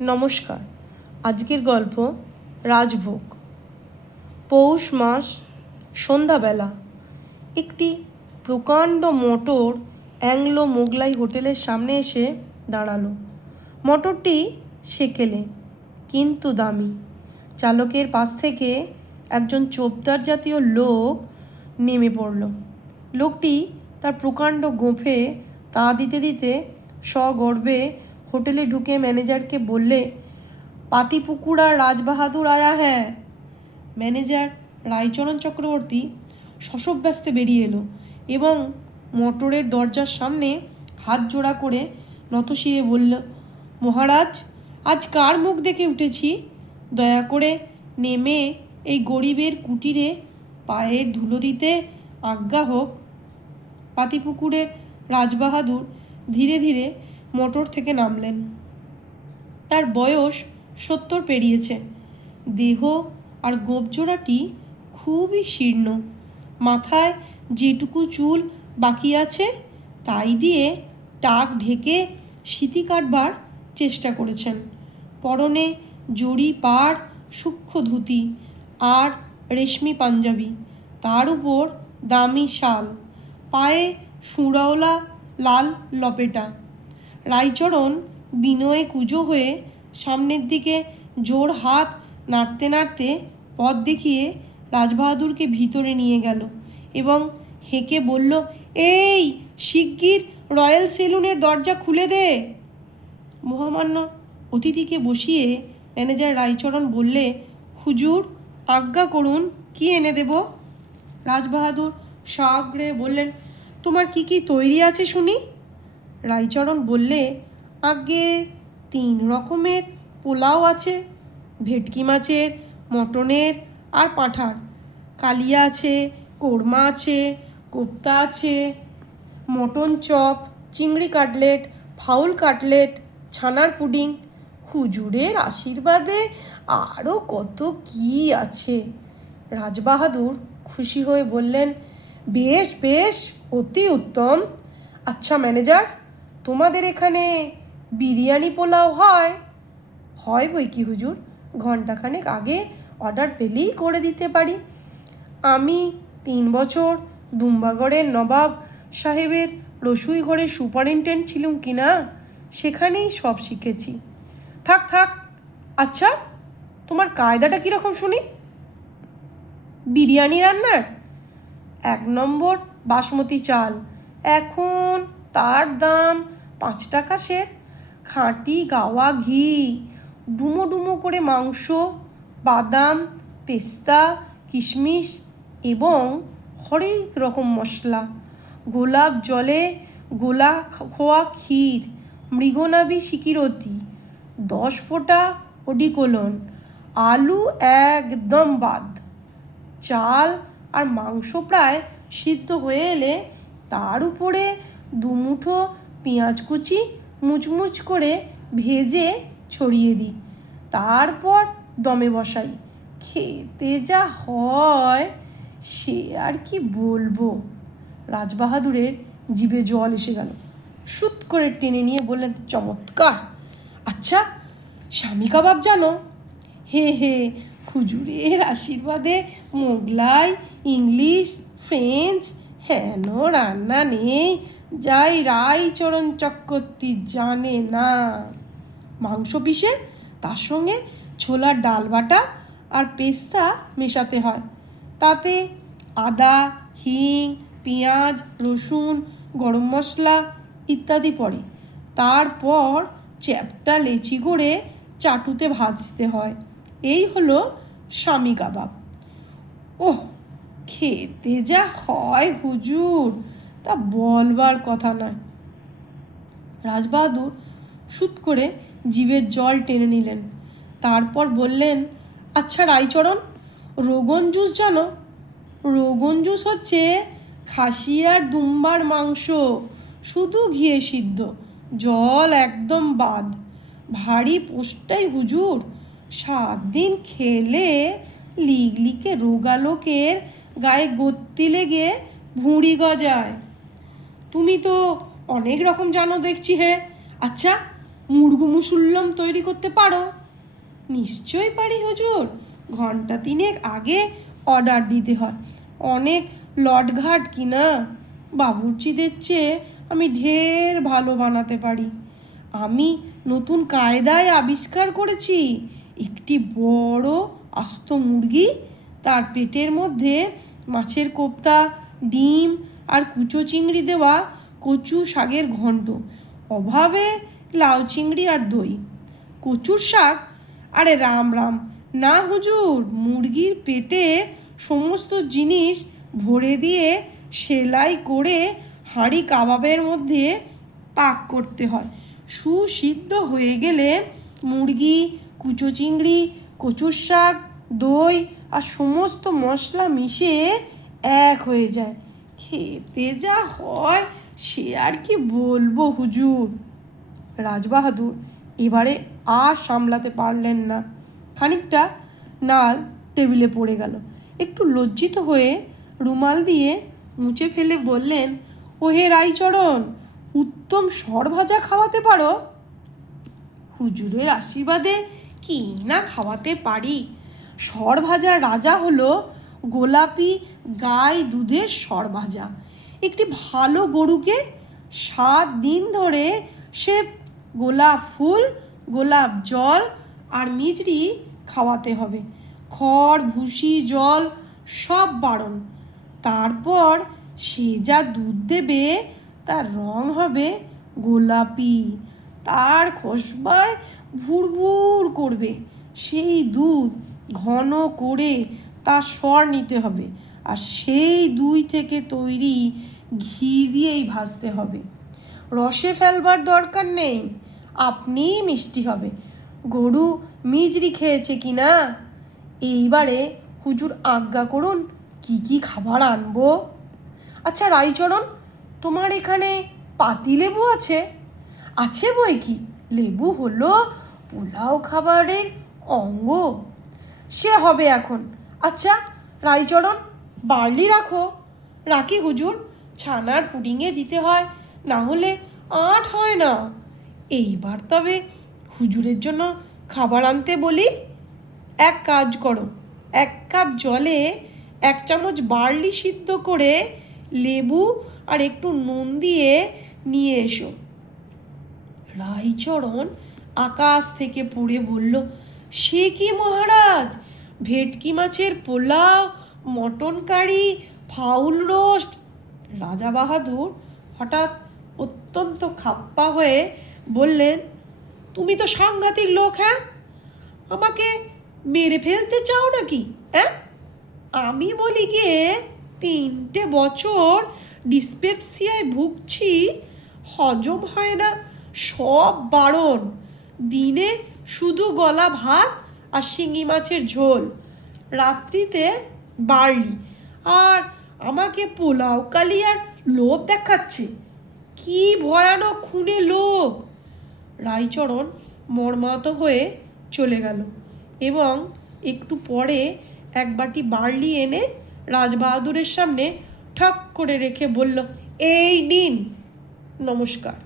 নমস্কার। আজকের গল্প রাজভোগ। পৌষ মাস, সন্ধ্যাবেলা একটি প্রকাণ্ড মোটর অ্যাংলো মোগলাই হোটেলের সামনে এসে দাঁড়ালো। মোটরটি সেকেলে কিন্তু দামি। চালকের পাশ থেকে একজন চোপদার জাতীয় লোক নেমে পড়ল। লোকটি তার প্রকাণ্ড গোঁফে তা দিতে দিতে সগর্বে হোটেলে ঢুকে ম্যানেজারকে বললে, পাতিপুকুরা রাজবাহাদুর আয়া হ্যাঁ। ম্যানেজার রায়চরণ চক্রবর্তী শশব্যস্তে বেরিয়ে এলো এবং মোটরের দরজার সামনে হাত জোড়া করে নতশিরে বলল, মহারাজ, আজ কার মুখ দেখে উঠেছি? দয়া করে নেমে এই গরিবের কুটিরে পায়ের ধুলো দিতে আজ্ঞা হোক। পাতিপুকুরের রাজবাহাদুর ধীরে ধীরে মোটর থেকে নামলেন। তার বয়স 70 পেরিয়েছে। দেহ আর গোপজোড়াটি খুবই শীর্ণ। মাথায় যেটুকু চুল বাকি আছে তাই দিয়ে টাক ঢেকে সিঁথি কাটবার চেষ্টা করেছেন। পরনে জরি পাড় সূক্ষ্ম ধুতি আর রেশমি পাঞ্জাবি, তার উপর দামি শাল, পায়ে সুরাওলা লাল লপেটা। রায়চরণ বিনয়ে কুঁজো হয়ে সামনের দিকে জোর হাত নাড়তে নাড়তে পথ দেখিয়ে রাজবাহাদুরকে ভিতরে নিয়ে গেল এবং হেঁকে বলল, এই শিগগির রয়্যাল সেলুনের দরজা খুলে দে। মহামান্য অতিথিকে বসিয়ে ম্যানেজার রায়চরণ বললে, হুজুর আজ্ঞা করুন, কি এনে দেব? রাজবাহাদুর সাগ্রহে বললেন, তোমার কি কি তৈরি আছে শুনি? রায়চরণ বললে, আগে 3 রকমের পোলাও আছে, ভেটকি মাছের, মটনের আর পাঁঠার। কালিয়া আছে, কোরমা আছে, কোপ্তা আছে, মটন চপ, চিংড়ি কাটলেট, ফাউল কাটলেট, ছানার পুডিং। হুজুরের আশীর্বাদে আরও কত কি আছে। রাজবাহাদুর খুশি হয়ে বললেন, বেশ বেশ, অতি উত্তম। আচ্ছা ম্যানেজার, তোমাদের এখানে বিরিয়ানি পোলাও হয়? হয় বই কি হুজুর, ঘণ্টাখানেক আগে অর্ডার পেলেই করে দিতে পারি। আমি 3 বছর দুম্বাগড়ের নবাব সাহেবের রসুই ঘরের সুপারিনটেন্ডেন্ট ছিলুম কি না, সেখানেই সব শিখেছি। থাক থাক। আচ্ছা, তোমার কায়দাটা কীরকম শুনি? বিরিয়ানি রান্নার 1 নম্বর বাসমতি চাল, এখন তার দাম 5 টাকা সের। খাঁটি গাওয়া ঘি, ডুমো ডুমো করে মাংস, বাদাম, পেস্তা, কিশমিশ এবং হরেক রকম মশলা, গোলাপ জলে গোলা খোয়া ক্ষীর, মৃগনাভি সিকিরতি, 10 ফোঁটা ওডিকোলন, আলু একদম বাদ। চাল আর মাংস প্রায় সিদ্ধ হয়ে এলে তার উপরে 2 মুঠো পেঁয়াজ কুচি মুচমুচ করে ভেজে ছড়িয়ে দিই। তারপর দমে বসাই। খেতে যা হয় সে আর কি বলবো। রাজবাহাদুরের জিভে জল এসে গেল। শুট করে টেনে নিয়ে বললেন, চমৎকার। আচ্ছা, স্বামী কাবাব জানো? হে হে, হুজুরের আশীর্বাদে মোগলাই, ইংলিশ, ফ্রেঞ্চ হেন রান্না নেই যাই রায়চরণ চক্রবর্তী জানে না। মাংস পিষে তার সঙ্গে ছোলার ডাল বাটা আর পেস্তা মেশাতে হয়। তাতে আদা, হিং, পেঁয়াজ, রসুন, গরম মশলা ইত্যাদি পড়ে। তারপর চ্যাপ্টা লেচি করে চাটুতে ভাজতে হয়। এই হলো স্বামী কাবাব। ওহ, খেতে যা হয় হুজুর, তা বলবার কথা নয়। রাজবাহাদুর শুট করে জিভের জল টেনে নিলেন। তারপর বললেন, আচ্ছা রায়চরণ, রোগন জুস জানো? রোগন জুস হচ্ছে খাসি আর দুম্বার মাংস, শুধু ঘিয়ে সিদ্ধ, জল একদম বাদ। ভারী পোস্টাই হুজুর, 7 দিন খেলে লিগলিকে রোগা লোকের গায়ে গত্তি লেগে ভুঁড়ি গজায়। তুমি তো অনেক রকম জানো দেখছি হে। আচ্ছা, মুরগু মুসুল্লাম তৈরি করতে পারো? নিশ্চয়ই পারি হুজুর, ঘন্টা তিনেক আগে অর্ডার দিতে হয়। অনেক লটঘাট কিনা, বাবুর্চিদের চেয়ে আমি ঢের ভালো বানাতে পারি। আমি নতুন কায়দায় আবিষ্কার করেছি, একটি বড় আস্ত মুরগি, তার পেটের মধ্যে মাছের কোপ্তা, ডিম আর কুচো চিংড়ি দেওয়া কচু শাকের ঘন্ট, অভাবে লাউ চিংড়ি আর দই। কচুর শাক? আরে রাম রাম, না হুজুর, মুরগির পেটে সমস্ত জিনিস ভরে দিয়ে সেলাই করে হাঁড়ি কাবাবের মধ্যে পাক করতে হয়। সুসিদ্ধ হয়ে গেলে মুরগি, কুচো চিংড়ি, কচুর শাক, দই আর সমস্ত মশলা মিশে এক হয়ে যায়। খেতে যা হয় সে আর কি বলবো হুজুর। রাজবাহাদুর এবারে আর সামলাতে পারলেন না, খানিকটা নাল টেবিলে পড়ে গেল। একটু লজ্জিত হয়ে রুমাল দিয়ে মুছে ফেলে বললেন, ওহে রাইচরণ, উত্তম সরভাজা খাওয়াতে পারো? হুজুরের আশীর্বাদে কি না খাওয়াতে পারি। সরভাজা রাজা হলো গোলাপি গাই দুধের সরভাজা। একটি ভালো গরুকে 7 দিন ধরে সে গোলাপ ফুল, গোলাপ জল আর মিজরি খাওয়াতে হবে। খড়, ভুসি, জল সব বারণ। তারপর সে যা দুধ দেবে তার রং হবে গোলাপি, তার খোসবায় ভুরভুর করবে। সেই দুধ ঘন করে তার স্বর নিতে হবে, আর সেই দুই থেকে তৈরি ঘি দিয়েই ভাজতে হবে। রসে ফেলবার দরকার নেই, আপনিই মিষ্টি হবে। গরু মিজরি খেয়েছে কি না? এইবারে হুজুর আজ্ঞা করুন, কি কি খাবার আনবো? আচ্ছা রাইচরণ, তোমার এখানে পাতিলেবু আছে? আছে বই কি, লেবু হলো পোলাও খাবারের অঙ্গ। সে হবে এখন। আচ্ছা রাইচরণ, বার্লি রাখো। রাখি হুজুর, ছানার পুডিংয়ে দিতে হয়, না হলে আট হয় না। এইবার তবে হুজুরের জন্য খাবার আনতে বলি। এক কাজ করো, 1 কাপ জলে 1 চামচ বার্লি সিদ্ধ করে লেবু আর একটু নুন দিয়ে নিয়ে এসো। রাইচরণ আকাশ থেকে পড়ে বলল, সে কি মহারাজ, ভেটকি মাছের pulao, mutton curry, fowl roast? রাজা বাহাদুর হঠাৎ অত্যন্ত খাপ্পা হয়ে বললেন, তুমি তো সাংঘাতিক লোক। হ্যাঁ, আমাকে মেরে ফেলতে চাও নাকি? হ্যাঁ, আমি বলি গিয়ে 3টে বছর ডিসপেপসিয়ায় ভুগছি, হজম হয় না, সব বারণ। দিনে শুধু গলা ভাত আর শিঙি মাছের ঝোল, রাত্রিতে বার্লি, আর আমাকে পোলাও কালি আর লোভ দেখাচ্ছে। কি ভয়ানক খুনে লোক। রাইচরণ মর্মাহত হয়ে চলে গেল এবং একটু পরে এক বাটি বার্লি এনে রাজবাহাদুরের সামনে ঠাক করে রেখে বলল, এই নিন, নমস্কার।